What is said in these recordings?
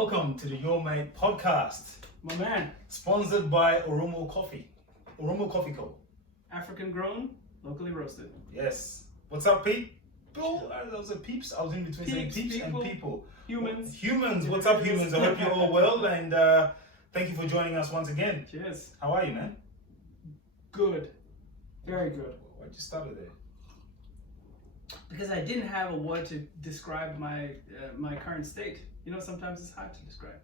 Welcome to the Your Mate podcast, My man, sponsored by Oromo Coffee. Oromo Coffee Co. African grown, locally roasted. Yes. What's up, Pete? Bill, those are peeps. I was in between saying peeps and people. Humans. Humans. What's up, humans? I hope you're all well, and thank you for joining us once again. Cheers. How are you, man? Good. Very good. Why'd you start there? Because I didn't have a word to describe my my current state. You know, sometimes it's hard to describe.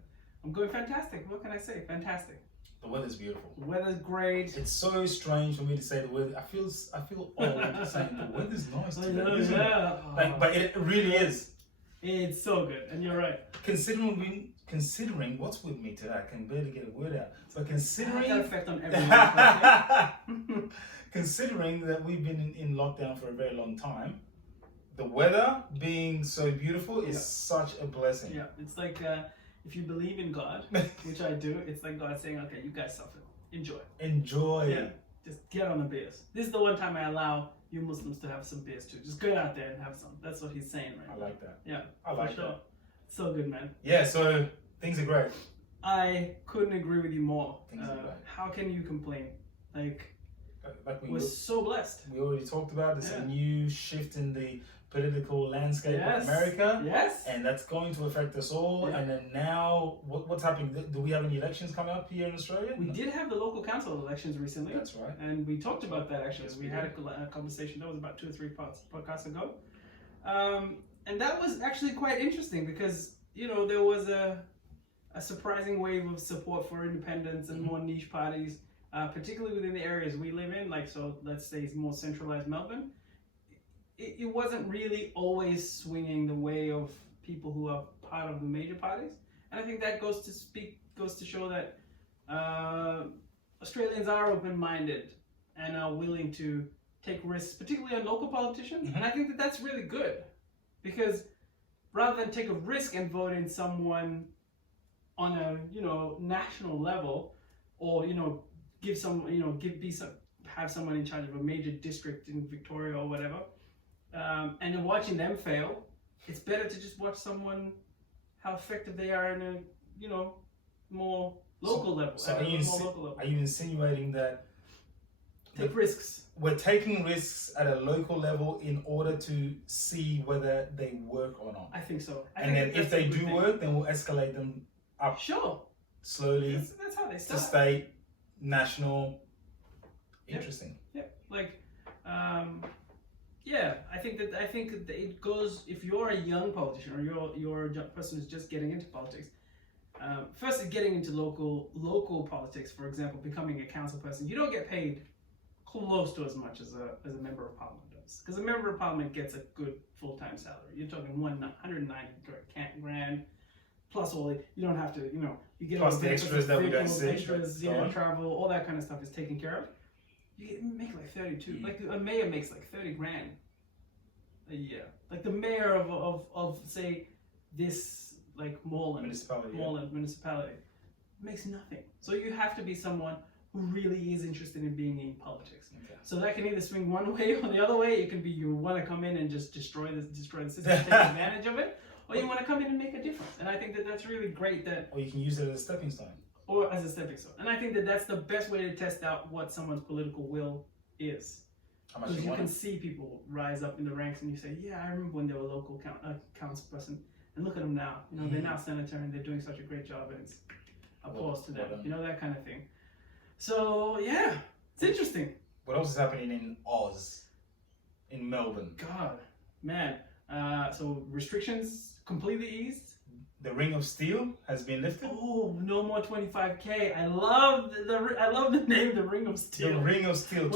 I'm going fantastic. What can I say? Fantastic. The weather's beautiful. The weather's great. It's so strange for me to say the weather. I feel old saying the weather's nice today, isn't Yeah. it? But it really is. It's so good, and you're right. Considering what's with me today, I can barely get a word out. But considering that effect on everyone. considering that we've been in lockdown for a very long time, the weather being so beautiful is such a blessing. Yeah, it's like if you believe in God, which I do, it's like God saying, "Okay, you guys suffer. Enjoy. Enjoy. Yeah, just get on the beers. This is the one time I allow you Muslims to have some beers too. Just go out there and have some. That's what he's saying, right? I like that. Yeah, I like for sure. that. So good, man. Yeah, so things are great. I couldn't agree with you more. Things are great. How can you complain? Like we we're so blessed. We already talked about this Yeah. a new shift in the political landscape Yes. of America. Yes. And that's going to affect us all. Yeah. And then now, what's happening? Do we have any elections coming up here in Australia? We did have the local council elections recently. That's right. And we talked about that actually. Yes, we we had a conversation, that was about 2 or 3 podcasts ago. And that was actually quite interesting because, you know, there was a surprising wave of support for independence and more niche parties, particularly within the areas we live in. Like, so let's say it's more centralized Melbourne. It wasn't really always swinging the way of people who are part of the major parties. And I think that goes to show that Australians are open-minded and are willing to take risks, particularly on local politicians. And I think that that's really good because rather than take a risk and vote in someone on a, you know, national level, or, you know, have someone in charge of a major district in Victoria or whatever, and then watching them fail, it's better to just watch someone, how effective they are in a, you know, more local level. So are you insinuating that take risks? We're taking risks at a local level in order to see whether they work or not? I think so. And then if they do work, then we'll escalate them up. Sure. Slowly. That's how they start. To state, national. Interesting. Yeah. Like, yeah, I think that it goes, if you're a young politician or you're a person who's just getting into politics, first is getting into local politics, for example, becoming a council person, you don't get paid close to as much as a member of parliament does. Because a member of parliament gets a good full-time salary. You're talking 190 grand, plus all the, you don't have to, you know, you get plus all the extras that we don't see. Extras, you know, travel, all that kind of stuff is taken care of. You make like 32. Like a mayor makes like 30 grand a year. Like the mayor of say this like municipality makes nothing. So you have to be someone who really is interested in being in politics. Okay. So that can either swing one way or the other way. It can be you want to come in and just destroy the system, take advantage of it, or you want to come in and make a difference. And I think that that's really great. That or you can use it as a stepping stone. Or as a stepping stone. And I think that that's the best way to test out what someone's political will is. Because you can see people rise up in the ranks and you say, yeah, I remember when they were local council person, and look at them now. You know, they're now senator and they're doing such a great job, and it's applause to them. You know, that kind of thing. So, yeah, it's interesting. What else is happening in Oz? In Melbourne? God, man. So restrictions completely eased. The ring of steel has been lifted. Oh, no more 25K. I love the name, the ring of steel. The ring of steel.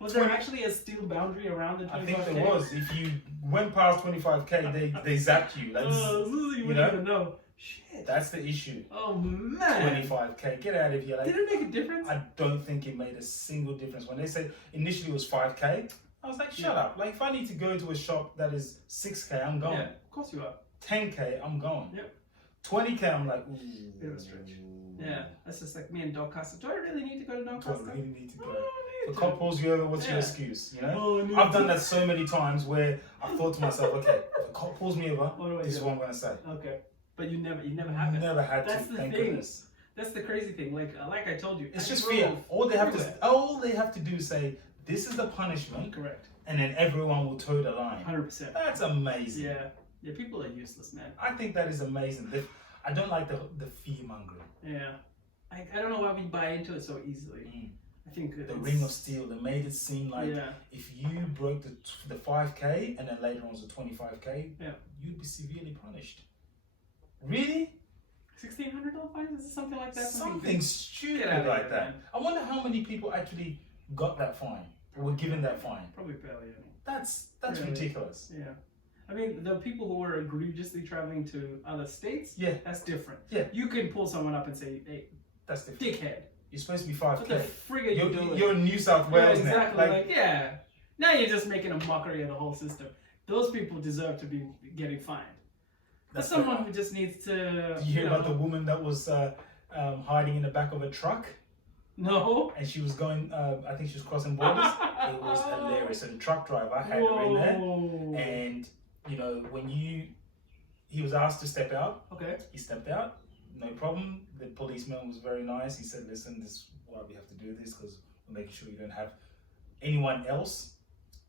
Was there actually a steel boundary around the 25K? I think there was. If you went past 25K, they zapped you. That's, you wouldn't even know. Shit. That's the issue. Oh man. 25K. Get out of here. Like, did it make a difference? I don't think it made a single difference. When they said initially it was 5K, I was like, shut up. Like, if I need to go to a shop that is 6K, I'm going. Yeah, of course you are. 10K, I'm going. Yep. 20K, I'm like, ooh. Bit of a stretch. Yeah, that's just like me and Doncaster. Do I really need to go to Doncaster? Do I really need to go? The cop pulls you over, what's your excuse? You know? Oh, I've done that so many times where I thought to myself, okay, if a cop pulls me over, what do I this is do? what I'm going to say. Okay. but you never have it. Never had That's to. the Thank thing. goodness. That's the crazy thing. Like I told you, It's I just drove fear. All they everywhere. have to do is say, "This is the punishment," Correct. and then everyone will toe the line. 100%. That's amazing. Yeah. People are useless, man. I think that is amazing. I don't like the fear mongering. Yeah. I don't know why we buy into it so easily. I think The ring of steel. They made it seem like if you broke the 5K and then later on was the 25K, you'd be severely punished. Really? $1,600 fine? Is it something like that? Something stupid Get out of like here, that. man. I wonder how many people actually got that fine or were given that fine. Probably barely any. That's Really? ridiculous. Yeah. I mean, the people who were egregiously traveling to other states, that's different. Yeah. You can pull someone up and say, hey, that's different. dickhead. You're supposed to be What the 5K. frig are you doing? You're in New South Wales yeah, exactly. now. Like, now you're just making a mockery of the whole system. Those people deserve to be getting fined. That's someone who just needs to. Did you hear about the woman that was hiding in the back of a truck? No. And she was going, I think she was crossing borders. It was hilarious. So the truck driver had her in there. And, you know, he was asked to step out. Okay. He stepped out. No problem. The policeman was very nice. He said, listen, this is why we have to do this because we're making sure you don't have anyone else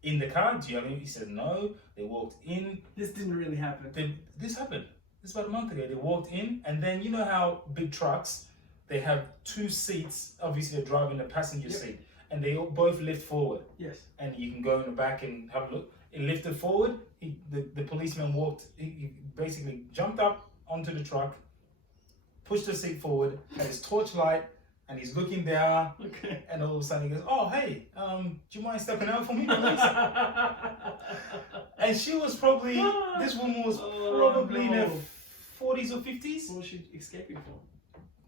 in the car. Do you have any? He said, no. They walked in. This didn't really happen. This happened. This is about a month ago. They walked in and then you know how big trucks, they have 2 seats. Obviously, they're driving the passenger seat and they both lift forward. Yes. And you can go in the back and have a look. It lifted forward. The policeman he basically jumped up onto the truck, pushed the seat forward, had his torchlight, and he's looking there. Okay. And all of a sudden he goes, "Oh, hey, do you mind stepping out for me, please?" And she was probably, this woman was probably in her 40s or 50s. What was she escaping for?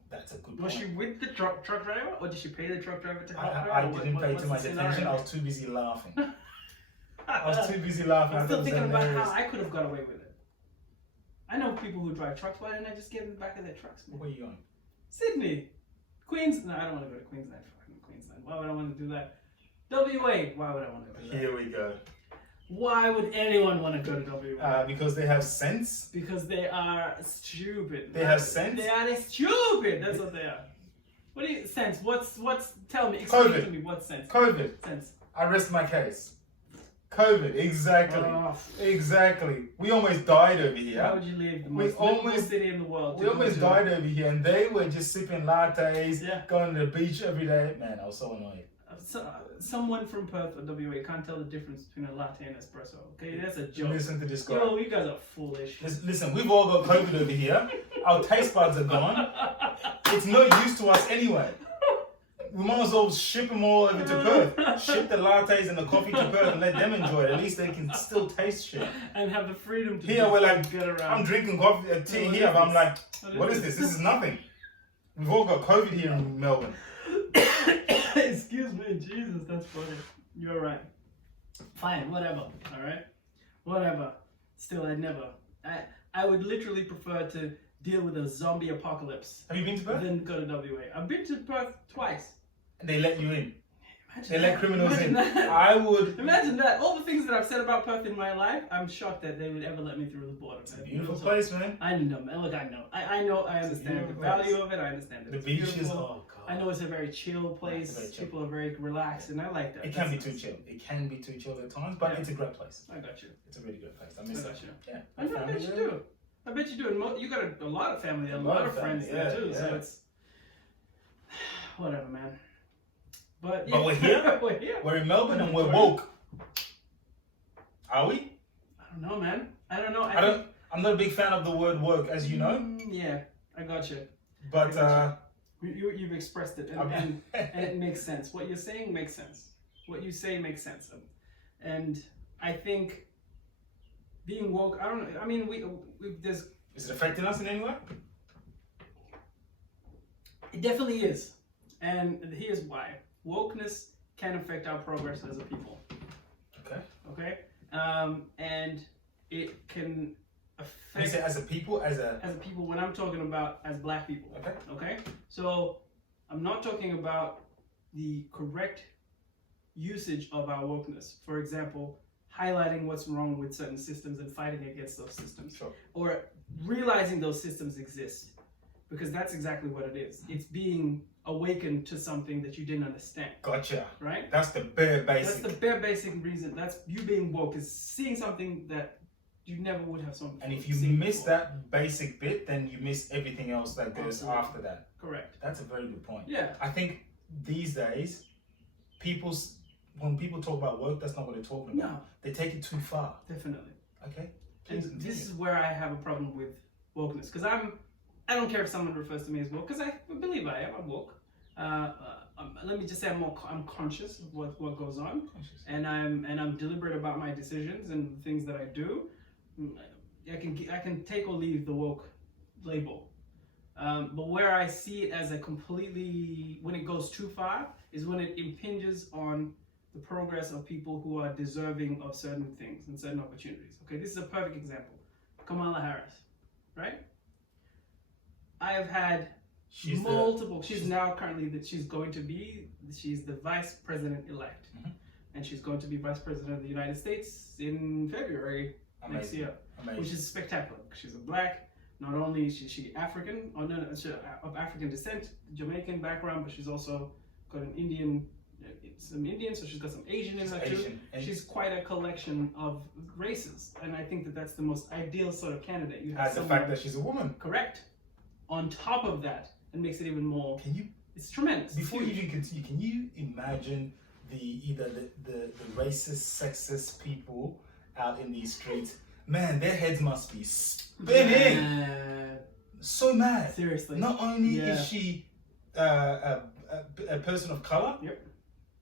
That's a good point. Was she with the truck driver, or did she pay the truck driver to help her? I didn't pay too much attention. I was too busy laughing. I'm still thinking about how I could have got away with it. I know people who drive trucks. Why didn't I just get in the back of their trucks, man? Where are you going? Sydney. Queens. No, I don't want to go to Queensland. Fucking Queensland. Why would I want to do that? WA. Why would I want to do that? Here we go. Why would anyone want to go to WA? Because they have sense. Because they are stupid. They have sense? They are stupid. That's what they are. What do you sense? Tell me, explain COVID. to me what sense. COVID. Sense. I rest my case. COVID, exactly. Oh. Exactly. We almost died over here. Why would you leave the most livable city in the world? We almost died over here, and they were just sipping lattes, going to the beach every day. Man, I was so annoyed. Someone from Perth or WA can't tell the difference between a latte and espresso. Okay, that's a joke. Listen to this guy. Yo, you guys are foolish. Listen, we've all got COVID over here. Our taste buds are gone. It's no use to us anyway. We might as well ship them all over to Perth. Ship the lattes and the coffee to Perth and let them enjoy it. At least they can still taste shit. And have the freedom to here we're like, get around. I'm drinking coffee, tea here, but I'm like, what is this? This is nothing. We've all got COVID here in Melbourne. Excuse me, Jesus, that's funny. You're right. Fine, whatever. All right, whatever. Still, I would literally prefer to deal with a zombie apocalypse. Have you been to Perth? Than go to WA. I've been to Perth twice. And they let you in. Imagine they that. let criminals Imagine in. That. I would. Imagine that. All the things that I've said about Perth in my life, I'm shocked that they would ever let me through the border. It's a beautiful place, man. I know, man. Look, I know. I know. I understand the value of it. I understand it. The beaches. Oh God. I know it's a very chill place. People are very relaxed, and I like that. It can be too chill. It can be too chill at times, but it's a great place. I got you. It's a really good place. I miss it. Yeah. I bet you do. I bet you do. And you got a lot of family, a lot of friends there too. So it's whatever, man. But we're here. We're here. We're in Melbourne and we're woke. Are we? I don't know, man. I don't know. I'm not a big fan of the word woke, as you know. Yeah, I got you. But you've expressed it, and it makes sense. What you're saying makes sense. What you say makes sense. And I think being woke, I don't know. I mean, there's. Is it affecting us in any way? It definitely is, and here's why. Wokeness can affect our progress as a people. Okay. Okay. And it can affect. Can you say as a people, as a people. When I'm talking about as Black people. Okay. Okay. So I'm not talking about the correct usage of our wokeness. For example, highlighting what's wrong with certain systems and fighting against those systems. Sure. Or realizing those systems exist, because that's exactly what it is. It's being awakened to something that you didn't understand. Gotcha. Right? That's the bare basic. That's the bare basic reason. That's you being woke, is seeing something that you never would have seen. And if you miss that basic bit, then you miss everything else that goes after that. Correct. That's a very good point. Yeah. I think these days, when people talk about woke, that's not what they're talking about. No. They take it too far. Definitely. Okay. And this is where I have a problem with wokeness, because I don't care if someone refers to me as woke, because I believe I am. I'm woke. Let me just say I'm conscious of what goes on, and I'm deliberate about my decisions and the things that I do. I can take or leave the woke label, but where I see it as when it goes too far is when it impinges on the progress of people who are deserving of certain things and certain opportunities. Okay, this is a perfect example. Kamala Harris, right? I have had she's now currently she's the vice president elect, and she's going to be vice president of the United States in February next year, which is spectacular. She's a black, not only is she African, of African descent, Jamaican background, but she's also got some Indian, so she's got some Asian in her too. She's quite a collection of races, and I think that's the most ideal sort of candidate. You have the fact that she's a woman. Correct. On top of that, it makes it even more. It's tremendous. Before you even continue, can you imagine either the racist, sexist people out in these streets? Man, their heads must be spinning. So mad. Seriously. Not only is she a person of color,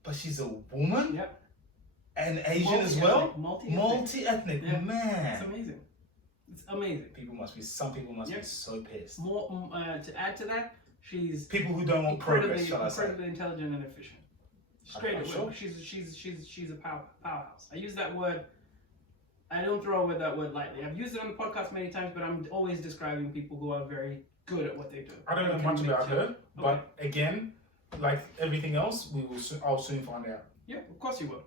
but she's a woman. Yep. And Asian as well. Multi-ethnic. Yeah. Man. It's amazing. It's amazing. Some people must be so pissed. More to add to that, she's people who don't want progress. Incredibly intelligent and efficient. Straight away, sure. She's a powerhouse. I use that word. I don't throw away that word lightly. I've used it on the podcast many times, but I'm always describing people who are very good at what they do. I don't know much about her, but again, like everything else, I'll soon find out. Yeah, of course you will.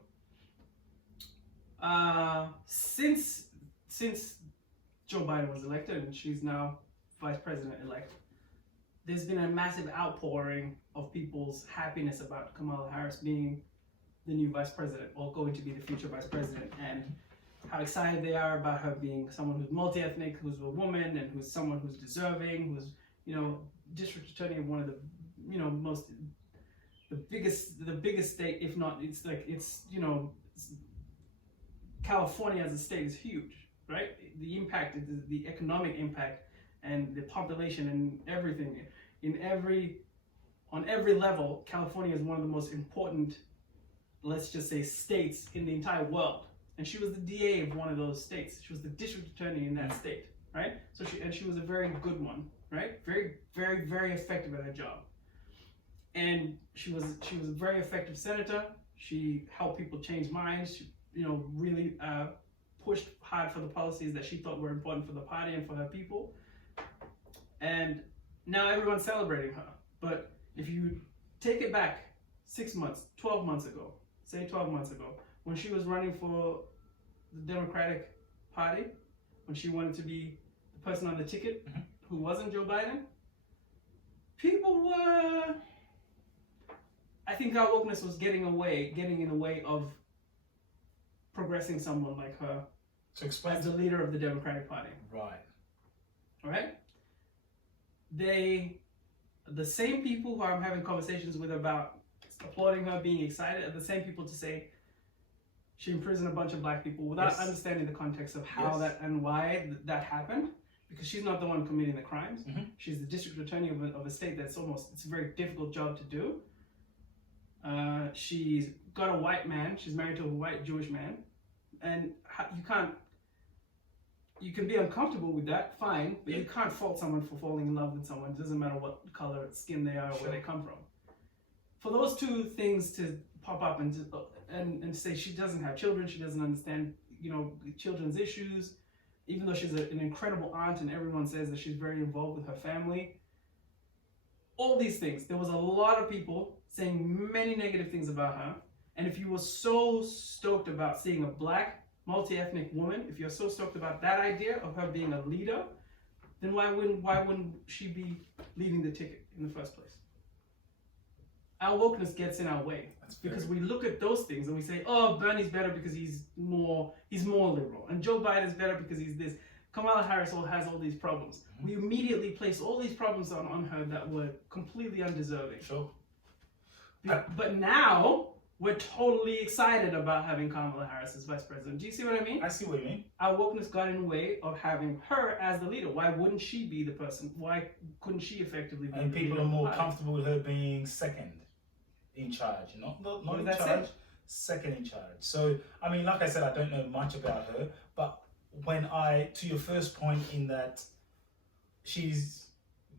Since Joe Biden was elected and she's now vice president-elect, there's been a massive outpouring of people's happiness about Kamala Harris being the new vice president, or going to be the future vice president, and how excited they are about her being someone who's multi-ethnic, who's a woman, and who's someone who's deserving, who's, district attorney of one of the, the biggest state, if not, California as a state is huge, right? The impact, the economic impact, and the population and everything, on every level, California is one of the most important, let's just say, states in the entire world. And she was the DA of one of those states. She was the district attorney in that state, right? So she was a very good one, right? Very, very, very effective at her job. And she was a very effective senator. She helped people change minds. She, really pushed hard for the policies that she thought were important for the party and for her people. And now everyone's celebrating her. But if you take it back 6 months, 12 months ago, when she was running for the Democratic Party, when she wanted to be the person on the ticket who wasn't Joe Biden, people were, I think our wokeness was getting in the way of progressing someone like her as the leader of the Democratic Party. Right. All right? The same people who I'm having conversations with about applauding her, being excited, are the same people to say she imprisoned a bunch of black people without understanding the context of how that and why that happened, because she's not the one committing the crimes. She's the district attorney of a state it's a very difficult job to do. She's got a white man, she's married to a white Jewish man, and you can be uncomfortable with that, fine, but you can't fault someone for falling in love with someone. It doesn't matter what color skin they are or where they come from. For those two things to pop up and say she doesn't have children, she doesn't understand, children's issues, even though she's an incredible aunt and everyone says that she's very involved with her family. All these things. There was a lot of people saying many negative things about her. And if you were so stoked about seeing a black, multi-ethnic woman, if you're so stoked about that idea of her being a leader, then why wouldn't she be leading the ticket in the first place? Our wokeness gets in our way because we look at those things and we say, oh, Bernie's better because he's more liberal, and Joe Biden's better because he's this. Kamala Harris has all these problems. We immediately place all these problems on her that were completely undeserving. Sure. But now we're totally excited about having Kamala Harris as vice president. Do you see what I mean? I see what you mean. Our wokeness got in the way of having her as the leader. Why wouldn't she be the person? Why couldn't she effectively be? And the people leader are more of the party? comfortable with her being second in charge, not in does that charge, say? second in charge. So I mean, like I said, I don't know much about her, but to your first point in that she's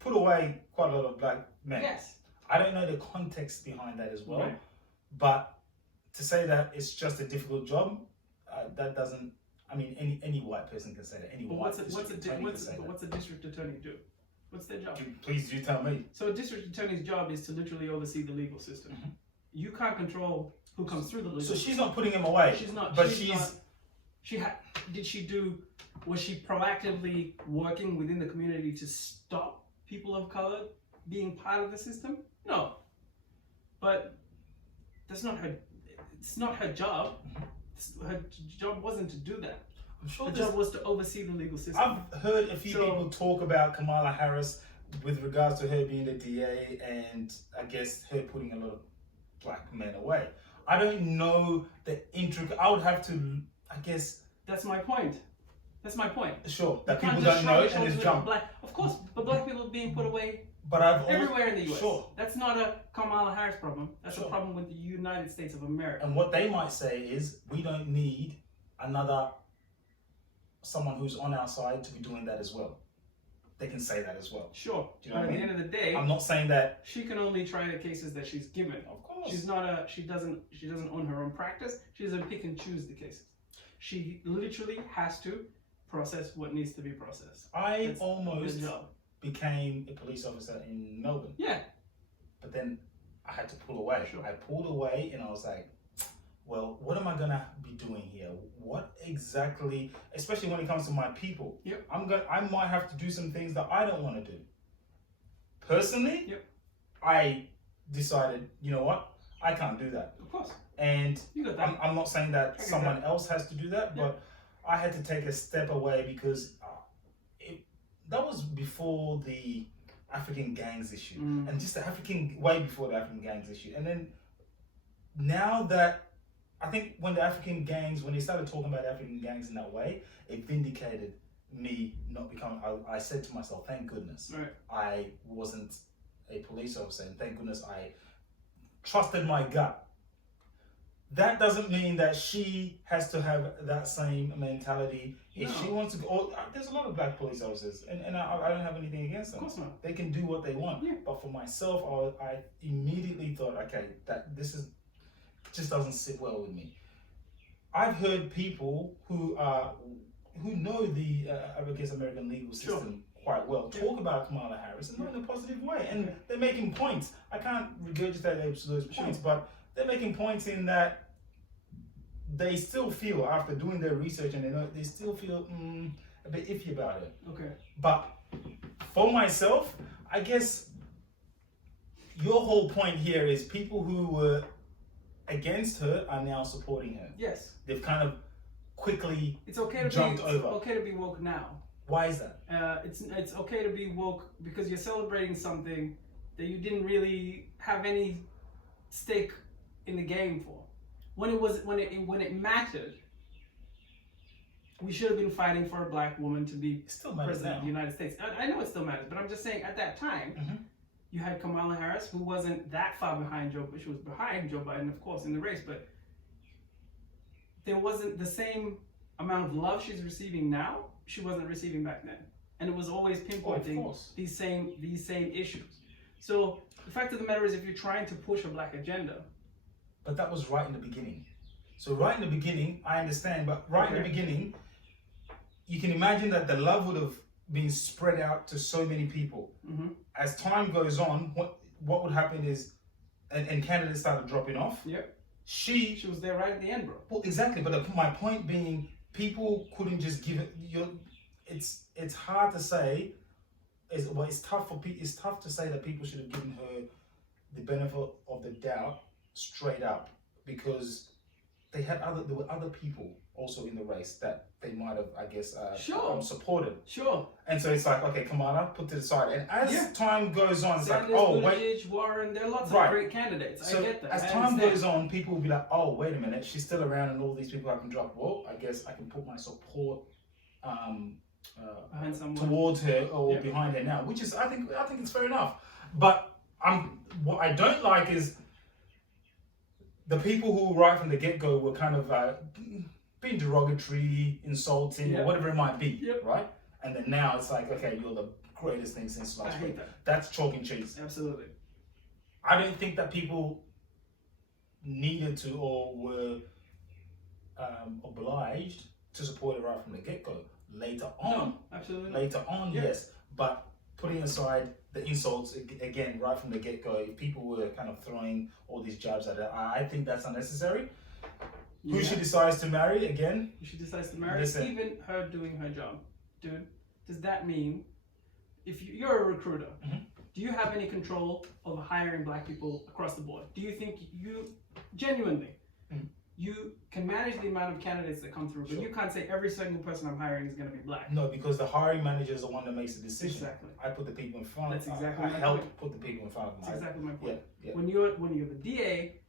put away quite a lot of black men. Yes. I don't know the context behind that as well, Right. but to say that it's just a difficult job, that doesn't. I mean, any white person can say that. Any But white what's a that. district attorney do? What's their job? Please do tell me. So a district attorney's job is to literally oversee the legal system. Mhm. You can't control who comes through the legal So system. she's not putting him away. She's not. But was she proactively working within the community to stop people of color being part of the system? No. But that's not her. It's not her job. Her job wasn't to do that. I'm sure Her job was to oversee the legal system. I've heard a few people talk about Kamala Harris with regards to her being the DA and I guess her putting a lot of black men away. I don't know the intricate. I would have to, I guess. That's my point. That's my point. Sure, that You can't people just don't know shrug and your just shoulders at jump. black. Of course, but black people are being put away But I've everywhere in the US. Sure. That's not a Kamala Harris problem. That's Sure. a problem with the United States of America. And what they might say is, we don't need someone who's on our side to be doing that as well. They can say that as well. Sure. Do you know But what I at mean? the end of the day, I'm not saying that. she can only try the cases that she's given. Of course. She doesn't own her own practice. She doesn't pick and choose the cases. She literally has to process what needs to be processed. I That's almost her job. became a police officer in Melbourne. Yeah. But then I had to pull away. Sure. I pulled away and I was like, well, what am I gonna be doing here? What exactly, especially when it comes to my people? Yep. I might have to do some things that I don't want to do. Personally, Yep. I decided, you know what? I can't do that. Of course. And You got that. I'm not saying that get someone that. else has to do that, Yeah. but I had to take a step away because that was before the African gangs issue, and just way before the African gangs issue. And then now that I think when they started talking about African gangs in that way, it vindicated me not becoming. I said to myself, thank goodness Right. I wasn't a police officer, and thank goodness I trusted my gut. That doesn't mean that she has to have that same mentality. If No. she wants to go, there's a lot of black police officers, and I don't have anything against Of them. course not. They can do what they want. Yeah. But for myself, I immediately thought, okay, that just doesn't sit well with me. I've heard people who know the I guess American legal system quite well talk about Kamala Harris and not in a positive way, and they're making points. I can't regurgitate those points, but they're making points in that they still feel, after doing their research, and they still feel a bit iffy about it. Okay. But for myself, I guess your whole point here is people who were against her are now supporting her. Yes. They've kind of quickly It's okay to jumped be over. okay to be woke now. Why is that? It's okay to be woke because you're celebrating something that you didn't really have any stake in the game for. When it mattered, we should have been fighting for a black woman to be It still matters president now. of the United States. I know it still matters, but I'm just saying at that time, you had Kamala Harris, who wasn't that far behind Joe, but she was behind Joe Biden, of course, in the race, but there wasn't the same amount of love she's receiving now. She wasn't receiving back then, and it was always pinpointing these same issues. So the fact of the matter is, if you're trying to push a black agenda, But that was right in the beginning. So right in the beginning, I understand, but right in the beginning, you can imagine that the love would have been spread out to so many people. As time goes on, what would happen is, and candidates started dropping off. Yep. She was there right at the end, bro. Well, exactly. But my point being, people couldn't just give it. It's hard to say, it's tough for it's tough to say that people should have given her the benefit of the doubt straight up, because there were other people also in the race that they might have, I guess, supported. Sure. And so it's like, okay, Kamala, put to the side. And as time goes on, it's Sanders, like, oh, Buttigieg, wait. Warren, there are lots of great candidates. So I get that. As time goes on, people will be like, oh, wait a minute, she's still around and all these people I can drop. Well, I guess I can put my support towards her or behind her now, which is, I think it's fair enough. But what I don't like is the people who right from the get-go were kind of being derogatory, insulting, or whatever it might be, right? And then now it's like, okay, you're the greatest thing since last week. That's chalk and cheese. Absolutely. I don't think that people needed to or were obliged to support it right from the get-go. Later on, yes, but putting aside the insults again right from the get-go, if people were kind of throwing all these jabs at her, I think that's unnecessary. Who she decides to marry, again. Who she decides to marry, even her doing her job. Dude, does that mean, if you're a recruiter, do you have any control over hiring black people across the board? Do you think you, genuinely, you can manage the amount of candidates that come through, but you can't say every single person I'm hiring is going to be black? No, because the hiring manager is the one that makes the decision. Exactly. I put the people in front. That's exactly I help put the people in front of them. That's exactly my point. Yeah. When you're the DA,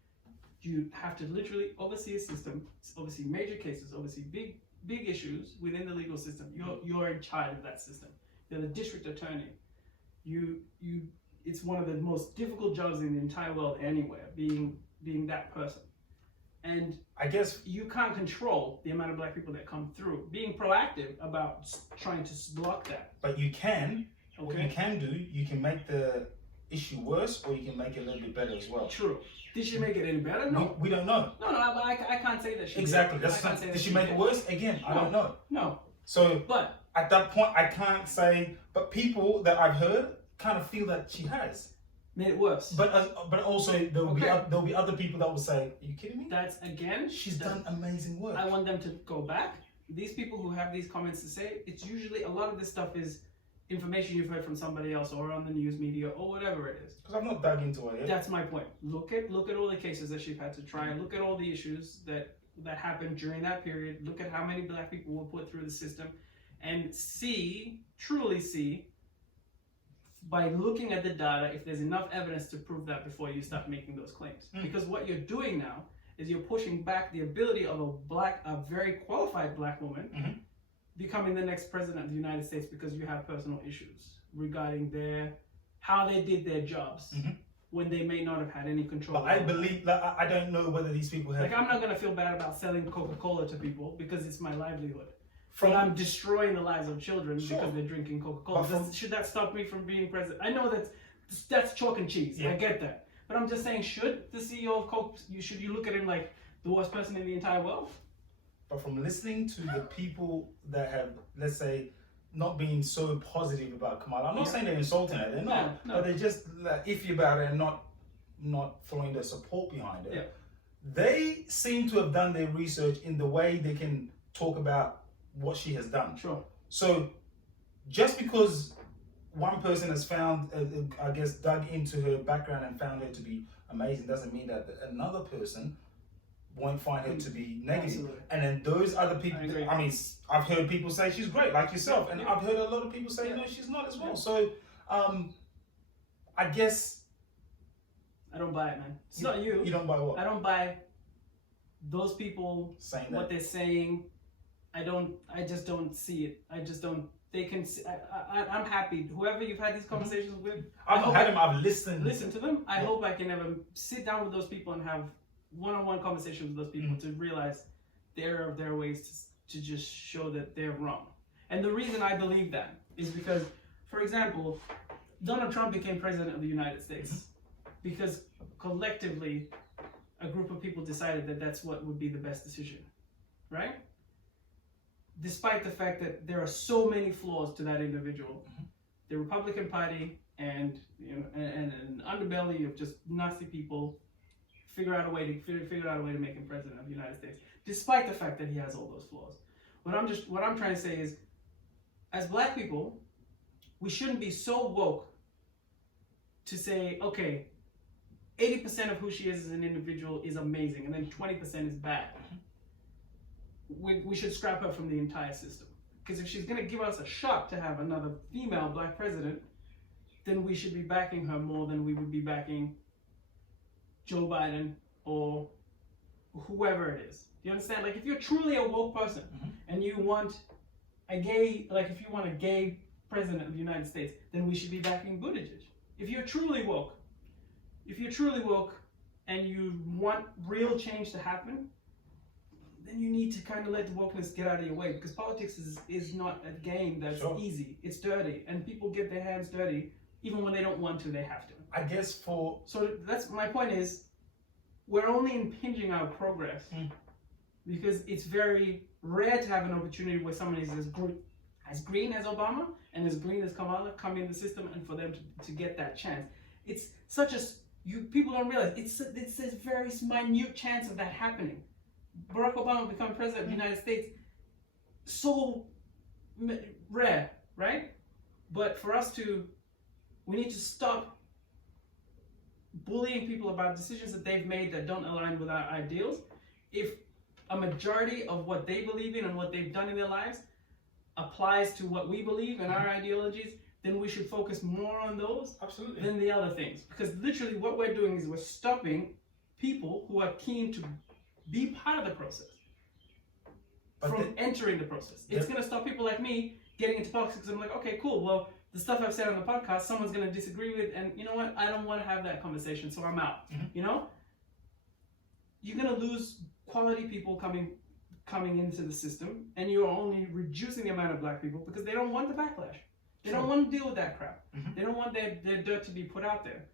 you have to literally oversee a system, oversee major cases, oversee big issues within the legal system. You're in charge of that system. You're the district attorney. It's one of the most difficult jobs in the entire world anywhere, being that person. And I guess you can't control the amount of black people that come through. Being proactive about trying to block that. But you can. Okay. What you can do, you can make the issue worse, or you can make it a little bit better as well. True. Did she make it any better? No. We don't know. No, I can't say that she exactly. Did she make it worse? Again, I don't know. No. So, but at that point, I can't say. But people that I've heard kind of feel that she has made it worse. But also there will be other people that will say, "Are you kidding me?" That's again. She's done amazing work. I want them to go back. These people who have these comments to say, it's usually a lot of this stuff is information you've heard from somebody else or on the news media or whatever it is. Because I've not dug into it yet. That's my point. Look at all the cases that she's had to try. Look at all the issues that happened during that period. Look at how many black people were put through the system, and truly see, by looking at the data, if there's enough evidence to prove that before you start making those claims. Because what you're doing now is you're pushing back the ability of a very qualified black woman becoming the next president of the United States because you have personal issues regarding how they did their jobs when they may not have had any control. But I believe, I don't know whether these people have... I'm not going to feel bad about selling Coca-Cola to people because it's my livelihood. But I'm destroying the lives of children because they're drinking Coca-Cola. Should that stop me from being president? I know that's chalk and cheese. I get that. But I'm just saying, should the CEO of Coke, should you look at him like the worst person in the entire world? But from listening to the people that have, let's say, not being so positive about Kamala, I'm not saying they're insulting her, they're not. No. But they're just iffy about it and not throwing their support behind it. Yeah. They seem to have done their research in the way they can talk about what she has done. Sure. So just because one person has found, I guess, dug into her background and found her to be amazing doesn't mean that another person won't find her to be negative. Absolutely. And then those other people, I mean, I've heard people say she's great, like yourself, and I've heard a lot of people say, no, she's not as well. So I guess... I don't buy it, man. It's not you. You don't buy what? I don't buy those people saying what they're saying. I just don't see it. I just don't. They can. I'm happy. Whoever you've had these conversations with, I've not had them. I've listened. Listen to them. I hope I can ever sit down with those people and have one-on-one conversations with those people to realize there are ways to just show that they're wrong. And the reason I believe that is because, for example, Donald Trump became president of the United States because collectively a group of people decided that that's what would be the best decision, right? Despite the fact that there are so many flaws to that individual, the Republican Party and an underbelly of just nasty people figured out a way to make him president of the United States, despite the fact that he has all those flaws. What I'm trying to say is, as black people, we shouldn't be so woke to say, okay, 80% of who she is as an individual is amazing, and then 20% is bad. We should scrap her from the entire system. Because if she's going to give us a shot to have another female black president, then we should be backing her more than we would be backing Joe Biden or whoever it is. Do you understand? Like, if you're truly a woke person and you want a gay, like if you want a gay president of the United States, then we should be backing Buttigieg. If you're truly woke and you want real change to happen, then you need to kind of let the wokeness get out of your way, because politics is not a game that's easy. It's dirty, and people get their hands dirty even when they don't want to. They have to. I guess so that's my point. Is we're only impinging our progress because it's very rare to have an opportunity where someone is as green as Obama and as green as Kamala come in the system, and for them to get that chance. It's such a people don't realize it's a very minute chance of that happening. Barack Obama becoming president of the United States, so rare, right? But for us we need to stop bullying people about decisions that they've made that don't align with our ideals. If a majority of what they believe in and what they've done in their lives applies to what we believe and our ideologies, then we should focus more on those than the other things. Because literally what we're doing is we're stopping people who are keen to be part of the process from entering the process. It's going to stop people like me getting into politics because I'm like, okay, cool. Well, the stuff I've said on the podcast, someone's going to disagree with, and you know what? I don't want to have that conversation, so I'm out. You know? You're going to lose quality people coming into the system, and you're only reducing the amount of black people because they don't want the backlash. They don't want to deal with that crap. They don't want their dirt to be put out there.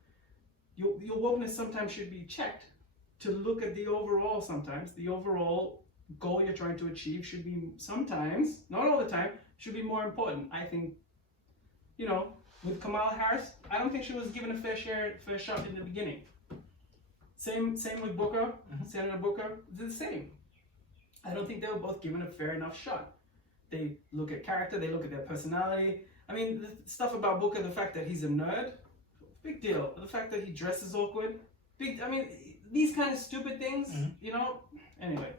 Your wokeness sometimes should be checked to look at the overall goal you're trying to achieve should be sometimes, not all the time, should be more important. I think, with Kamala Harris, I don't think she was given a fair shot in the beginning. Same with Booker, Senator Booker, they're the same. I don't think they were both given a fair enough shot. They look at character, they look at their personality. I mean, the stuff about Booker, the fact that he's a nerd, big deal. The fact that he dresses awkward, these kind of stupid things, Anyway,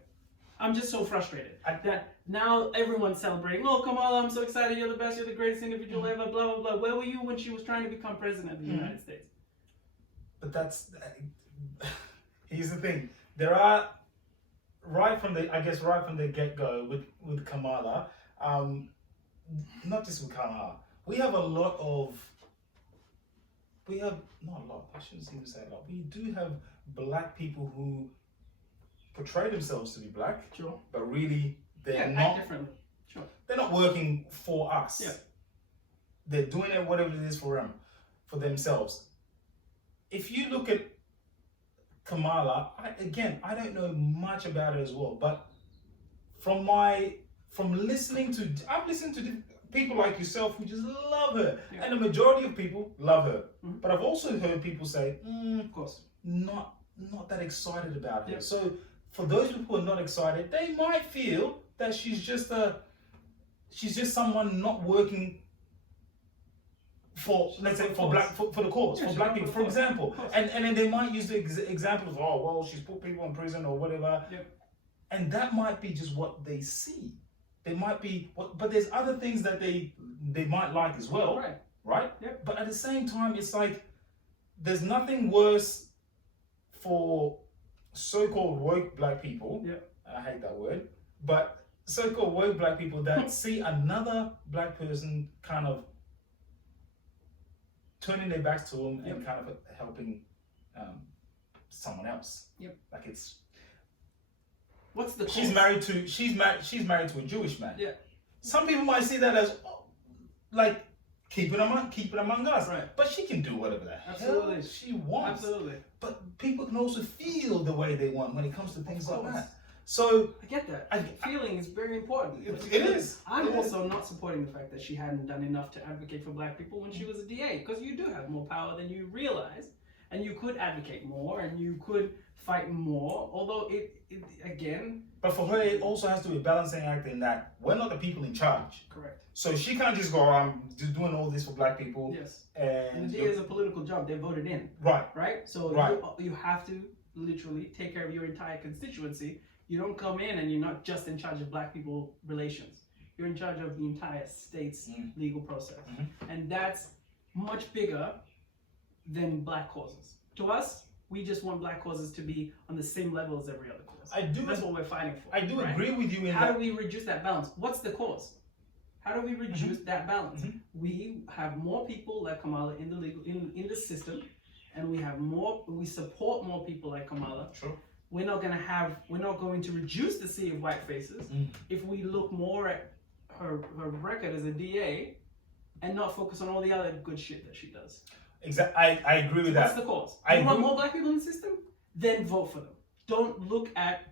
I'm just so frustrated that now everyone's celebrating. Oh, Kamala, I'm so excited. You're the best. You're the greatest individual ever. Blah, blah, blah. Where were you when she was trying to become president of the United States? But here's the thing. There are, right from the get-go with Kamala, not just with Kamala, we have not a lot, I shouldn't even say a lot. We do have black people who portray themselves to be black, but really they're not differently. They're not working for us. They're doing it whatever it is for themselves. If you look at Kamala, I don't know much about her as well, but I've listened to people like yourself who just love her, and the majority of people love her. But I've also heard people say, of course, not that excited about her. So for those people who are not excited, they might feel that she's just someone not working for, let's say, for the cause, for black people, for example. And then they might use the example of, oh, well, she's put people in prison or whatever. And that might be just what they see. They might be, but there's other things that they might like as well, right? But at the same time, it's like there's nothing worse for so-called woke black people. And I hate that word, but so-called woke black people that see another black person kind of turning their backs to them and kind of helping someone else. Like it's. What's the she's married to a Jewish man. Some people might see that as like keep it among us. But she can do whatever the hell she wants. But people can also feel the way they want when it comes to things like that. So I get that. Feeling is very important. It is. I'm also not supporting the fact that she hadn't done enough to advocate for black people when she was a DA, because you do have more power than you realize, and you could advocate more, and you could fight more. Although it again. But for her, it also has to be a balancing act in that we're not the people in charge. Correct. So she can't just go, I'm just doing all this for black people. Yes. And the DA is a political job. They're voted in. Right. Right? So Right. you have to literally take care of your entire constituency. You don't come in and you're not just in charge of black people relations. You're in charge of the entire state's legal process. And that's much bigger than black causes. To us, we just want black causes to be on the same level as every other cause. That's what we're fighting for. I do agree with you in How that. do we reduce that balance? What's the cause? How do we reduce that balance? We have more people like Kamala in the legal in the system, and we support more people like Kamala. Sure. We're not going to reduce the sea of white faces if we look more at her record as a DA and not focus on all the other good shit that she does. Exactly. I agree with that. What's the cause? You want more black people in the system? Then vote for them. Don't look at,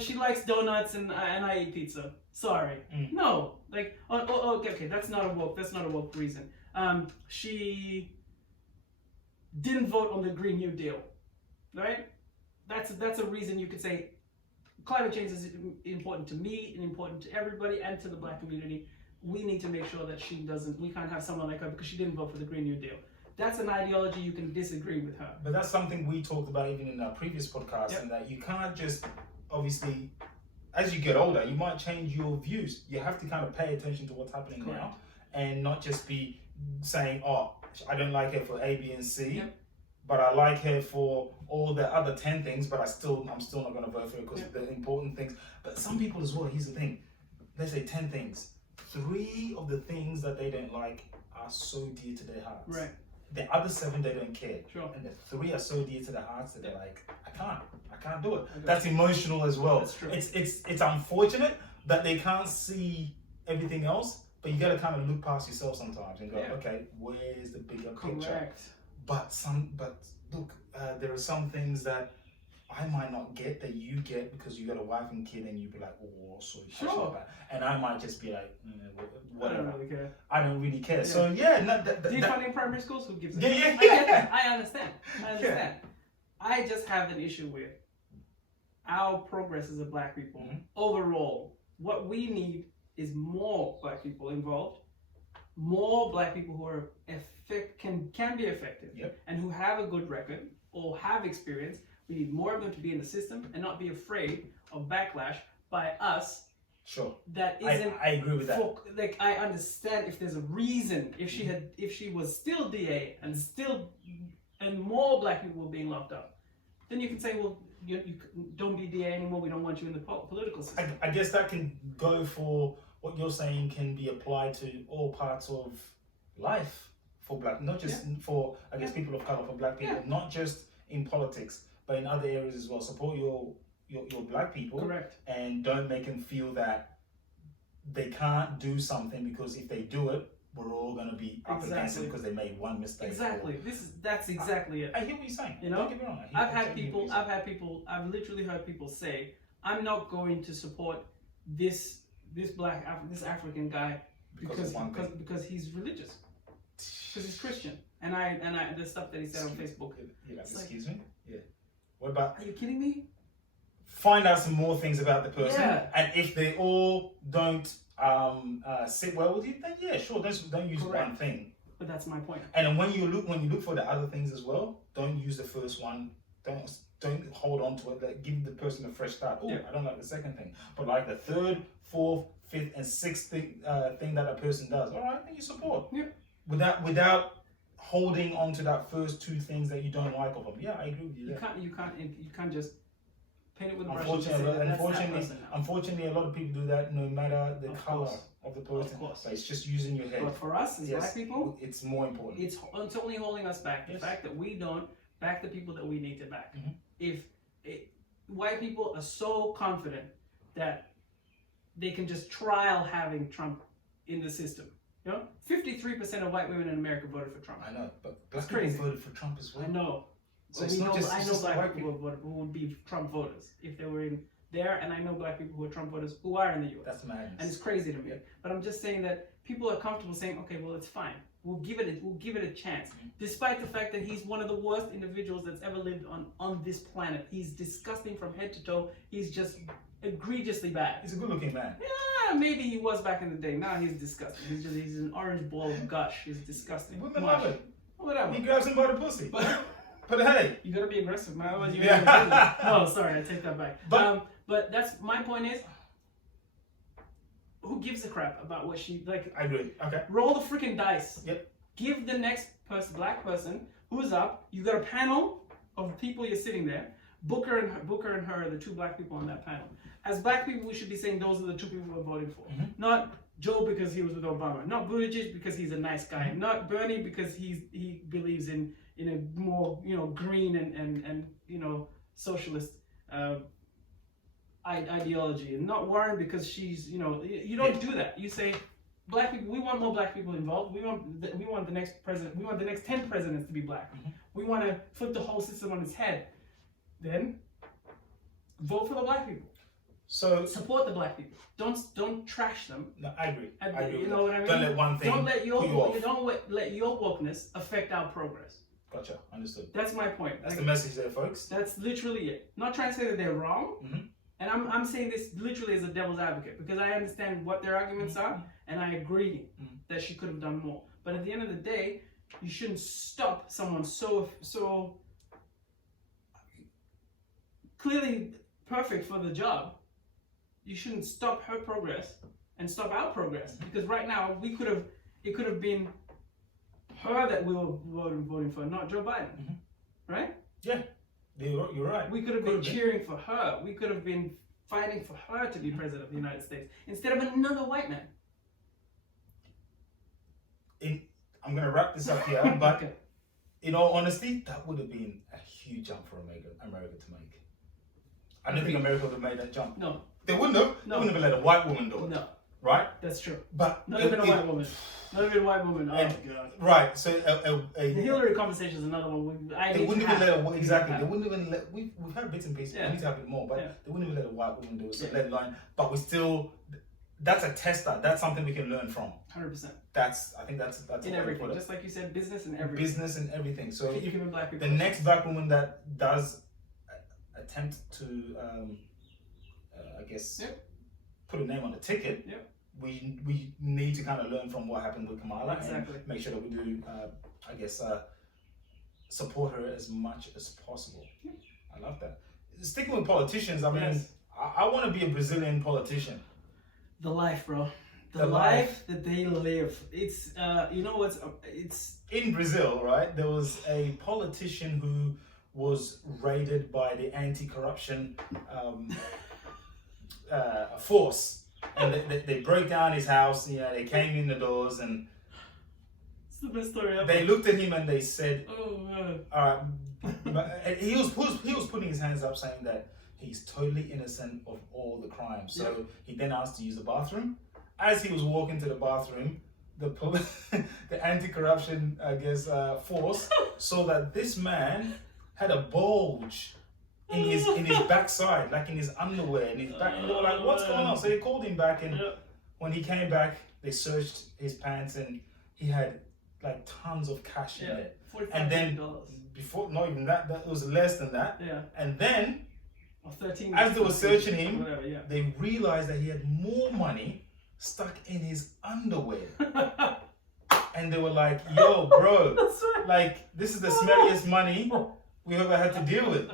she likes donuts and I eat pizza. Sorry. No. Like, okay, that's not a woke reason. She didn't vote on the Green New Deal. Right? That's a reason you could say climate change is important to me and important to everybody and to the black community. We need to make sure that we can't have someone like her because she didn't vote for the Green New Deal. That's an ideology you can disagree with her. But that's something we talked about even in our previous podcast, and that you can't just, obviously, as you get older, you might change your views. You have to kind of pay attention to what's happening now and not just be saying, oh, I don't like her for A, B, and C. But I like her for all the other 10 things, but I'm still not going to vote for her because of the important things. But some people as well, here's the thing, they say 10 things. 3 of the things that they don't like are so dear to their hearts. Right. The other 7 they don't care. Sure. And the 3 are so dear to their hearts that they're like, I can't do it. That's emotional as well. That's true. It's unfortunate that they can't see everything else, but you got to kind of look past yourself sometimes and go, okay, where's the bigger picture? Correct. But look, there are some things that I might not get that you get because you got a wife and kid, and you be like, oh, sorry, sure. And I might just be like, whatever. I don't really care. So defunding primary schools, who gives a shit? Yeah. I get that. I understand. I just have an issue with our progress as a black people. Overall, what we need is more black people involved, more black people who are can be effective, and who have a good record or have experience. We need more of them to be in the system and not be afraid of backlash by us. Sure. That isn't. I agree with that. Like, I understand if there's a reason, if she was still DA and more black people were being locked up, then you can say, well, you don't be DA anymore. We don't want you in the political system. I guess that can go for what you're saying can be applied to all parts of life for black, not just for people of color, for black people, not just in politics, but in other areas as well. Support your black people. Correct. And don't make them feel that they can't do something because if they do it, we're all going to be up against it because they made one mistake. Exactly. That's exactly it. I hear what you're saying. You know, don't get me wrong. I've literally heard people say, I'm not going to support this African guy because he's religious, because he's Christian, and I the stuff that he said on Facebook. Excuse me. Yeah. What about? Are you kidding me? Find out some more things about the person, and if they all don't sit well with you, then sure, don't use one thing. But that's my point. And then when you look for the other things as well, don't use the first one. Don't hold on to it. Like, give the person a fresh start. Oh, I don't like the second thing, but like the 3rd, 4th, 5th, and 6th thing that a person does. All right, then you support. Yeah. Without holding on to that first 2 things that you don't like of them. Yeah, I agree with you. You can't just paint it with a brush. Unfortunately, a lot of people do that no matter the color of the person. Of course. But it's just using your head. But for us as black people, it's more important. It's only holding us back. The fact that we don't back the people that we need to back. If white people are so confident that they can just trial having Trump in the system. 53% of white women in America voted for Trump. I know, but black people voted for Trump as well. I know. So I know black people who would be Trump voters if they were in there, and I know black people who are Trump voters who are in the U.S. That's madness. And it's crazy to me. But I'm just saying that people are comfortable saying, okay, well, it's fine. We'll give it a chance, despite the fact that he's one of the worst individuals that's ever lived on this planet. He's disgusting from head to toe. He's just egregiously bad. He's a good-looking man. Yeah, maybe he was back in the day. Now he's disgusting. He's an orange ball of gush. He's disgusting. Women love it. Whatever. He grabs him by the pussy. But hey, You gotta be aggressive, man. Otherwise you're Yeah. gonna No, sorry, I take that back. But- But that's my point is, who gives a crap about what she like? I agree. Okay. Roll the freaking dice. Yep. Give the next person, black person, who's up. You got a panel of people. You're sitting there. Booker and her are the two black people on that panel. As black people, we should be saying those are the two people we're voting for. Not Joe because he was with Obama. Not Buttigieg because he's a nice guy. Not Bernie because he believes in a more green and socialist ideology. And not Warren because she's you don't do that. You say black people. We want more black people involved. We want the next president. We want the next 10 presidents to be black. We want to flip the whole system on its head. Then vote for the black people. So Support the black people. Don't trash them. no, I agree. I agree. You know what I mean? Don't let one thing Don't let your put you off. don't let your wokeness affect our progress. Gotcha. Understood. That's my point. That's Like, the message there, folks. that's literally it. Not trying to say that they're wrong. And I'm saying this literally as a devil's advocate because I understand what their arguments are and I agree that she could have done more. But at the end of the day, you shouldn't stop someone so clearly perfect for the job. You shouldn't stop her progress and stop our progress because right now it could have been her that we were voting for, not Joe Biden, right? Yeah, you're right. We could have been cheering for her. We could have been fighting for her to be president of the United States instead of another white man. I'm gonna wrap this up here, but Okay. in all honesty, that would have been a huge jump for America to make. I don't think America would have made that jump. No, They wouldn't have. They No. wouldn't have let a white woman do it. no, Right? that's true. But Not even a white woman. Not even a white woman. Oh my god. Right. So The Hillary conversation is another one. they wouldn't even let a, exactly. They Yeah. wouldn't even let. We've had bits and pieces. Yeah. We need to have it more, but Yeah. they wouldn't even let a white woman do it. So Yeah. let alone. But we still. That's a tester. That's something we can learn from. 100%. I think that's In a way to everything, put it. just like you said, business and everything. Business and everything. So You give black people the next black woman that does attempt to, I guess, Yep. put a name on the ticket, Yep. we need to kind of learn from what happened with Kamala Exactly. and make sure that we do, I guess, support her as much as possible. Yep. I love that. Sticking with politicians, I mean, Yes. I want to be a Brazilian politician. The life, bro. The The life that they live. It's you know what's it's In Brazil, right, there was a politician who was raided by the anti-corruption force, and they broke down his house. They came in the doors and it's the best story ever. they looked at him and they said, Oh man. "All right." But he was putting his hands up, saying that he's totally innocent of all the crimes. So Yep. he then asked to use the bathroom. As he was walking to the bathroom, the anti-corruption, I guess, force saw that this man had a bulge in his backside, like in his underwear, in his back, and they were like, "What's going on?" So they called him back, and when he came back, they searched his pants, and he had like tons of cash in it. And then before, not even that it was less than that. Yeah. And then, Or 13. as they were searching him, Whatever, yeah. they realized that he had more money stuck in his underwear. And they were like, "Yo, bro, That's right. like this is the smelliest money we ever had to deal with.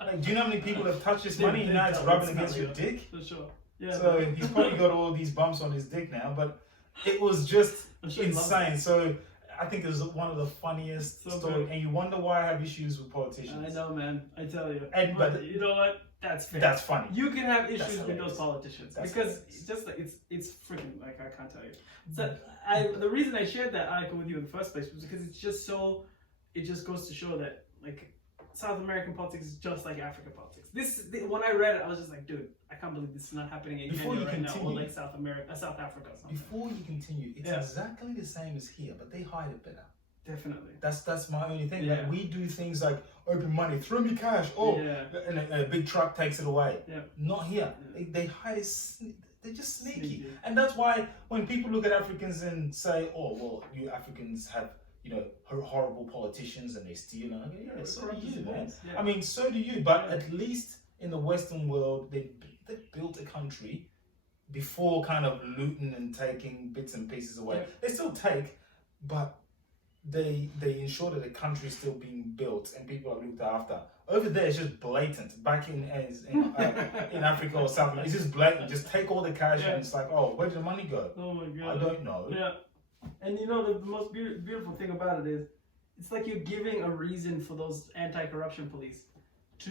Like, do you know how many people have touched this money and now it's rubbing against your dick?" For sure. Yeah. So he's probably got all these bumps on his dick now, but it was just I'm sure he loves insane. So I think it was one of the funniest So stories, good. and you wonder why I have issues with politicians. I know, man. I tell you. And- but- you know what? That's fair. That's funny. You can have issues That's with hilarious. those politicians That's because hilarious. it's just like it's freaking like I can't tell you. So the reason I shared that article with you in the first place was because it's just so it just goes to show that like South American politics is just like African politics. When I read it, I was just like, dude, I can't believe this is not happening in Before Kenya you right now or continue- like South America, South Africa or something. Before you continue, it's Yeah. exactly the same as here, but they hide it better. Definitely. That's my only thing. Yeah. Like, we do things like open money, throw me cash, Yeah. and a big truck takes it away. Yeah. Not here. Yeah. They hide it. they're just sneaky. And that's why when people look at Africans and say, "Oh, well, you Africans have, you know, horrible politicians and they steal," and I go, "Yeah, so do you, man. I mean, so do you." But at least in the Western world, they built a country before kind of looting and taking bits and pieces away. They still take, but they ensure that the country is still being built and people are looked after. Over there, it's just blatant. Back in Africa or something, it's just blatant. Just take all the cash and it's like, oh, where did the money go? Oh my God. I don't know. Yeah. And you know, the most beautiful thing about it is, it's like you're giving a reason for those anti-corruption police.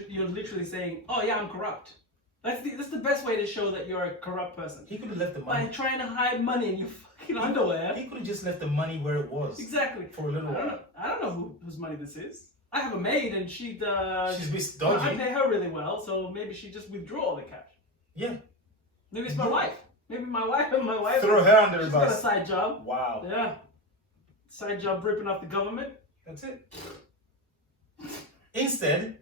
You're literally saying, oh yeah, I'm corrupt. That's the best way to show that you're a corrupt person. He could have left the money. By trying to hide money in your fucking underwear. He could have just left the money where it was. Exactly. For a little while. I don't know whose money this is. I have a maid and she's a bit dodgy. I pay her really well, so maybe she just withdraw all the cash. Yeah. Maybe it's my wife. Maybe my wife. Throw her under the bus. She's got a side job. Wow. Yeah. Side job ripping off the government. That's it. Instead,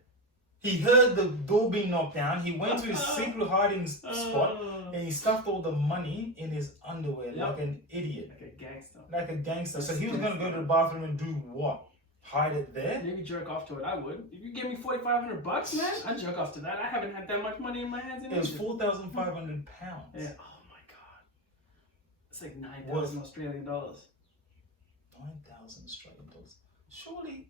he heard the door being knocked down. He went to his secret hiding spot and he stuffed all the money in his underwear like an idiot. Like a gangster. Like a gangster. So he was going to go to the bathroom and do what? Hide it there? Maybe jerk off to it. I would. If you give me $4,500, man, I'd jerk off to that. I haven't had that much money in my hands in ages. It was £4,500. Yeah. Oh my God. It's like 9,000 Australian dollars. 9,000 Australian dollars. Surely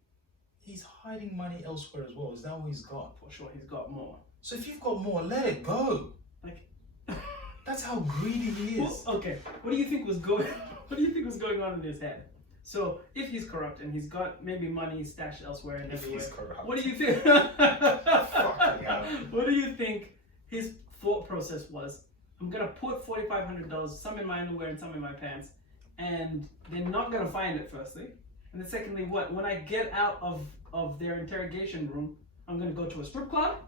he's hiding money elsewhere as well. Is that what he's got? For sure, he's got more. So if you've got more, let it go. Like, that's how greedy he is. Well, okay, what do you think was going? What do you think was going on in his head? So if he's corrupt and he's got maybe money stashed elsewhere and everywhere, he's corrupt. What do you think? What do you think his thought process was? I'm gonna put $4,500, some in my underwear and some in my pants, and they're not gonna find it. Firstly, and then secondly, what? When I get out of their interrogation room, I'm gonna go to a strip club.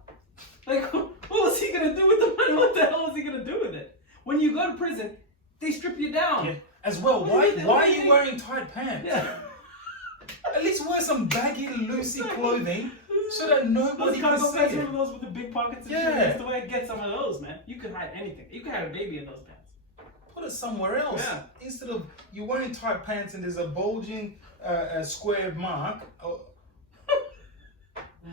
Like, what was he gonna do with the money? What the hell was he gonna do with it? When you go to prison, they strip you down. Yeah. As well, why are you wearing tight pants? Yeah. At least wear some baggy, loosey clothing so that nobody can see it. One of those with the big pockets and shit. That's the way I get some of those, man. You could hide anything. You could hide a baby in those pants. Put it somewhere else. Yeah. Instead of you wearing tight pants and there's a bulging square mark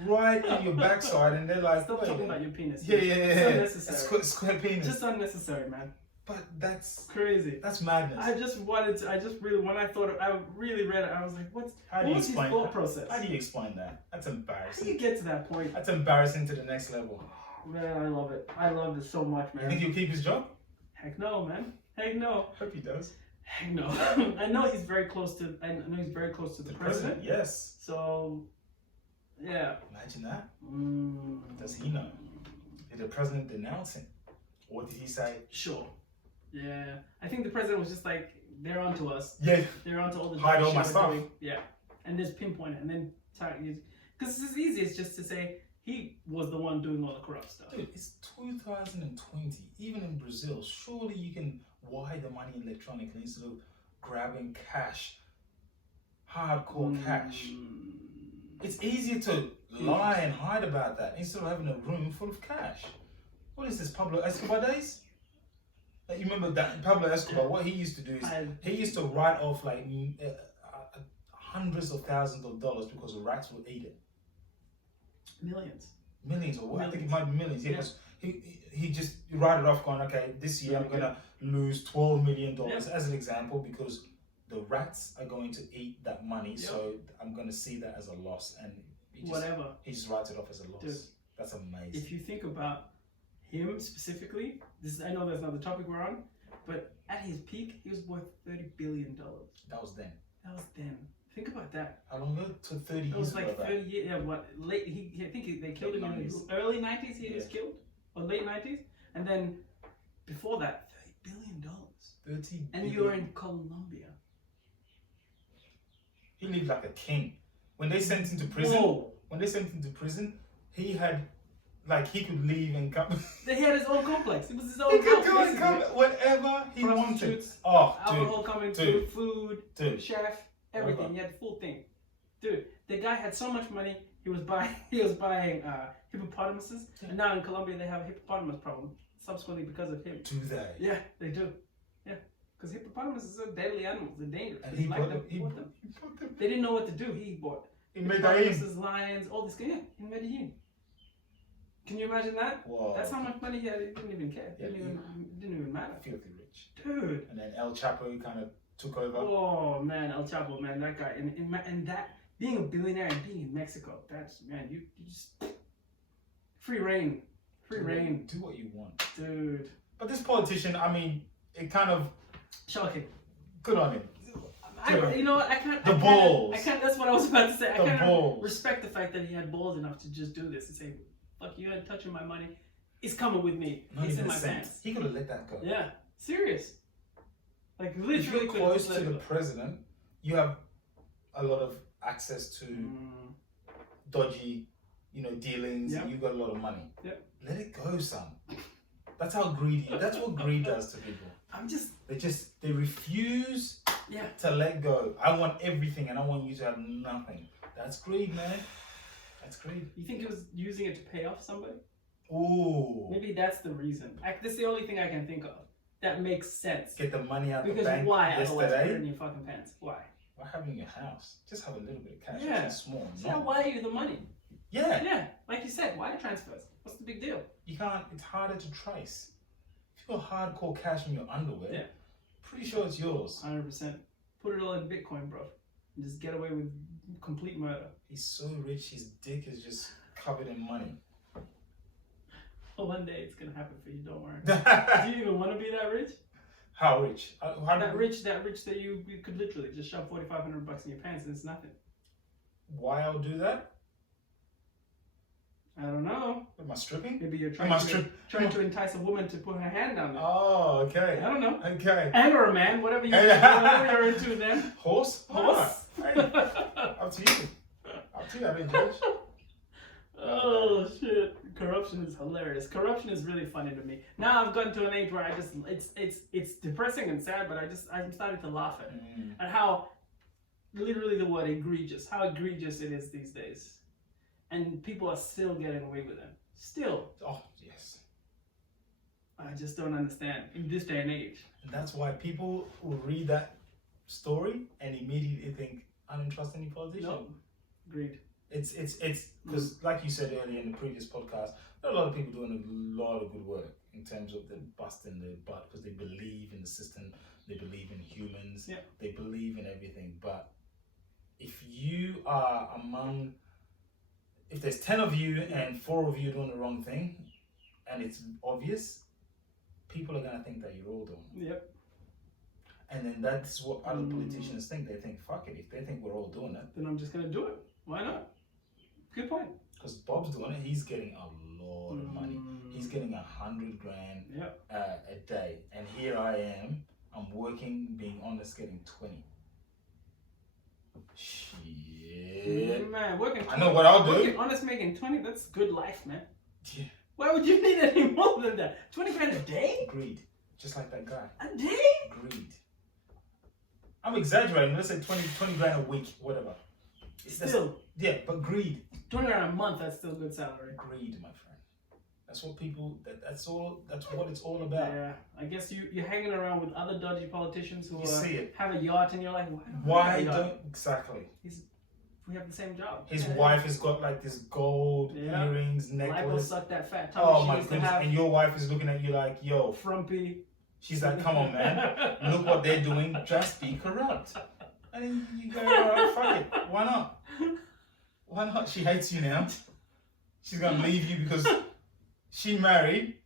right in your backside, and they're like, stop talking about your penis. Yeah. It's unnecessary. Square penis. Just unnecessary, man. But that's crazy. That's madness. I really, when I thought, I really read it, I was like, what was his thought process? How do you explain that? That's embarrassing. How do you get to that point? That's embarrassing to the next level. Man, I love it. I love it so much, man. You think he'll keep his job? Heck no, man. Heck no. Hope he does. Heck no. I know he's very close to the president. Yes. So, yeah. Imagine that. Does he know? Did the president denounce him? Or did he say? Sure. Yeah. I think the president was just like, they're onto us. Yeah. They're onto all the hide all my stuff. Yeah. And just pinpoint it. And then, because it's as easy as just to say, he was the one doing all the corrupt stuff. Dude, it's 2020. Even in Brazil, surely you can wire the money electronically instead of grabbing cash, hardcore cash. It's easier to lie and hide about that instead of having a room full of cash. What is this, Pablo Escobar days? Like, you remember that Pablo Escobar? What he used to do is he used to write off like hundreds of thousands of dollars because the rats would eat it. Millions, or what? I think it might be millions. Yeah, because he just write it off, going, okay, this year I'm gonna lose $12 million as an example because the rats are going to eat that money, so I'm gonna see that as a loss, and he just writes it off as a loss. Dude, that's amazing. If you think about him specifically, I know that's not the topic we're on, but at his peak, he was worth $30 billion. That was then. Think about that. How long ago? 30 years ago. It was like 30 years. Yeah, what? Late. I think they killed him in the early 90s. He was killed, or late 90s, and then before that, $30 billion. And you're in Colombia. He lived like a king. When they sent him to prison, he had. Like, he could leave and come. He had his own complex. It was his own house. He could go and come whenever he wanted. Oh, alcohol coming to food, chef, everything. He had the full thing. Dude, the guy had so much money. He was buying hippopotamuses, and now in Colombia they have a hippopotamus problem. subsequently because of him. Do they? Yeah, they do. Yeah, because hippopotamuses are deadly animals. They're dangerous. And he Like bought them, them. He bought them. They didn't know what to do. He bought in Medellin. hippopotamuses, lions, all this. Yeah, in Medellin. Can you imagine that? Whoa. That's how much money he had. He didn't even care. Yeah, Didn't even matter. Filthy rich. Dude. And then El Chapo kind of took over. Oh man, El Chapo, man, that guy, and that being a billionaire and being in Mexico, that's man, you just free reign. Do what you want. Dude. But this politician, I mean, it kind of Shocking. good on him. You know what? I can't. Balls. I can't. That's what I was about to say. I The can't balls. respect the fact that he had balls enough to just do this and say, "Fuck you, ain't touching my money. It's coming with me. Not It's even in my a cent. pants." He could have let that go. Yeah, serious. Like If literally you're could have close just to let the it go. president, you have a lot of access to dodgy, dealings. Yeah. And you got a lot of money. Yep. Let it go, son. That's how greedy. That's what greed does to people. They refuse Yeah. to let go. I want everything, and I want you to have nothing. That's greed, man. That's greed. You think he was using it to pay off somebody? Ooh. Maybe that's the reason. That's the only thing I can think of that makes sense. Get the money out Because the bank why? Otherwise, put it yesterday. in your fucking pants. Why? Why have it in your house? Just have a little bit of cash. Yeah. It's small. So now why are you the money? Yeah. Yeah, like you said, wire transfers. What's the big deal? You can't. It's harder to trace. If you got hardcore cash in your underwear, Yeah. pretty sure it's yours. 100%. Put it all in Bitcoin, bro. And just get away with complete murder. He's so rich, his dick is just covered in money. Well, one day it's gonna happen for you. Don't worry. Do you even want to be that rich? How rich? That rich that you could literally just shove $4,500 in your pants and it's nothing. Why I'll do that? I don't know. With my stripping? Maybe you're Am I trying to entice a woman to put her hand down there. Oh, okay. I don't know. Okay. And or a man, whatever you're into then. Horse? Horse? Alright. Hey, up to you. Up to you, I mean, George. Oh shit! Corruption is hilarious. Corruption is really funny to me. Now I've gotten to an age where it's depressing and sad, but I'm starting to laugh at it. At how literally the word egregious, how egregious it is these days. And people are still getting away with it. Still. Oh, yes. I just don't understand in this day and age. And that's why people will read that story and immediately think, I don't trust any politician. No. Agreed. It's because like you said earlier in the previous podcast, there are a lot of people doing a lot of good work in terms of the busting their butt because they believe in the system, they believe in humans, Yeah. they believe in everything. But if you are if there's 10 of you and 4 of you doing the wrong thing and it's obvious, people are going to think that you're all doing it. Yep. And then that's what other politicians think. They think, fuck it, if they think we're all doing it, Then I'm just gonna do it. Why not? Good point. because Bob's doing it, he's getting a lot of money. He's getting $100 grand Yep. a day, and here I am. I'm working, being honest, getting 20. Shit. Man, working. I know what I'll do. Working honest, making 20. That's good life, man. Yeah. Why would you need any more than that? 20 grand a day? Greed, just like that guy. A day? Greed. I'm exaggerating. Let's say 20 grand a week, whatever. Still. Yeah, but greed. 20 grand a month. That's still good salary. Greed, my friend. That's what people. That's all. That's what it's all about. Yeah, I guess you're hanging around with other dodgy politicians who You see it. have a yacht, and you're like, Why I have a yacht? don't exactly? We have the same job. His wife has got like this gold Yeah. earrings, Lipo necklace. suck that fat tummy Oh she my used to goodness! have. And your wife is looking at you like, yo. Frumpy. She's like, come on, man. Look what they're doing. Just be corrupt. And then you go, all right, fuck it. Why not? Why not? She hates you now. She's gonna leave you because she married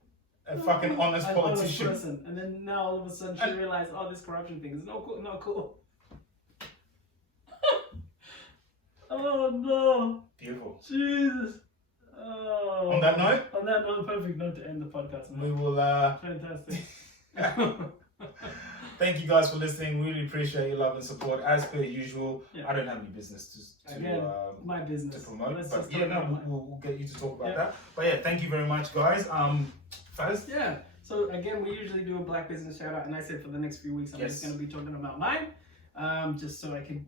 a fucking honest An politician. honest person. And then now all of a sudden she realized, oh, this corruption thing is no cool, not cool. Oh no. Beautiful. Jesus. Oh. On that note? On that note, perfect note to end the podcast. Man. We will Fantastic. thank you guys for listening. Really appreciate your love and support. As per usual, Yeah. I don't have any business to Again, my business. to promote. Let's But just yeah, talk no, about mine. we'll get you to talk about Yeah. that. But yeah, thank you very much, guys. Faz? Yeah. So again, we usually do a black business shout out, and I said for the next few weeks I'm Yes. just going to be talking about mine, just so I can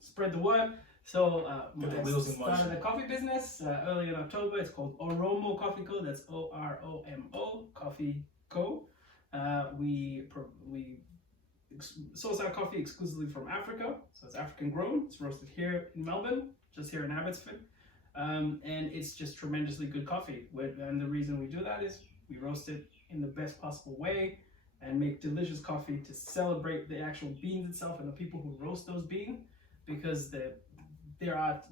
spread the word. So Put the I wheels in started motion. a coffee business early in October. It's called Oromo Coffee Co. That's Oromo Coffee Co. We source our coffee exclusively from Africa, so it's African grown. It's roasted here in Melbourne, just here in Abbotsford, and it's just tremendously good coffee. And the reason we do that is we roast it in the best possible way and make delicious coffee to celebrate the actual beans itself and the people who roast those beans, because they're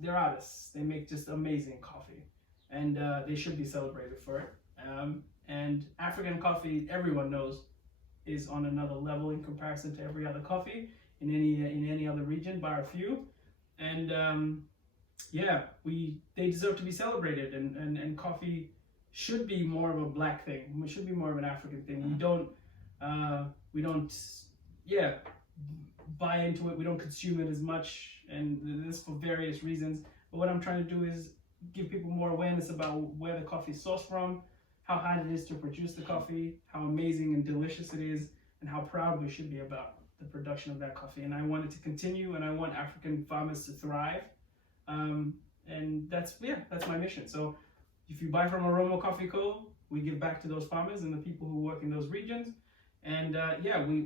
artists. They make just amazing coffee, and they should be celebrated for it. And African coffee, everyone knows, is on another level in comparison to every other coffee in any other region, bar a few. And they deserve to be celebrated. And coffee should be more of a black thing. It should be more of an African thing. We don't buy into it. We don't consume it as much, and this for various reasons. But what I'm trying to do is give people more awareness about where the coffee is sourced from, how hard it is to produce the coffee, how amazing and delicious it is, and how proud we should be about the production of that coffee. And I want it to continue, and I want African farmers to thrive. And that's my mission. So if you buy from Oromo Coffee Co., we give back to those farmers and the people who work in those regions. And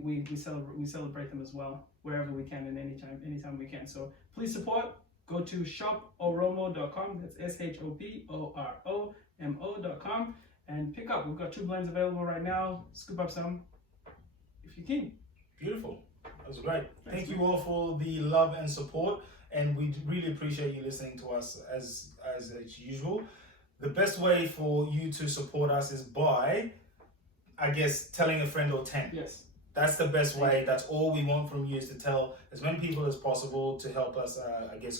we celebrate them as well wherever we can and anytime we can. So please support. Go to shoporomo.com. That's shoporomo.com and pick up. We've got 2 blends available right now. Scoop up some if you can. Beautiful. That was great. Thank you all for the love and support, and we really appreciate you listening to us as usual. The best way for you to support us is by, I guess, telling a friend or 10. Yes. That's the best way. That's all we want from you, is to tell as many people as possible to help us,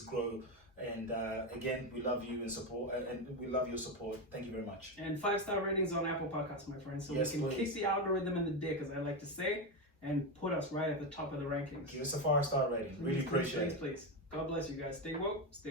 grow. And again, we love you and support, and we love your support. Thank you very much. And 5-star ratings on Apple Podcasts, my friends, so yes, we can please. kick the algorithm in the dick, as I like to say, and put us right at the top of the rankings. Give us a 5-star rating. Really appreciate it. Please. God bless you guys. Stay woke. Stay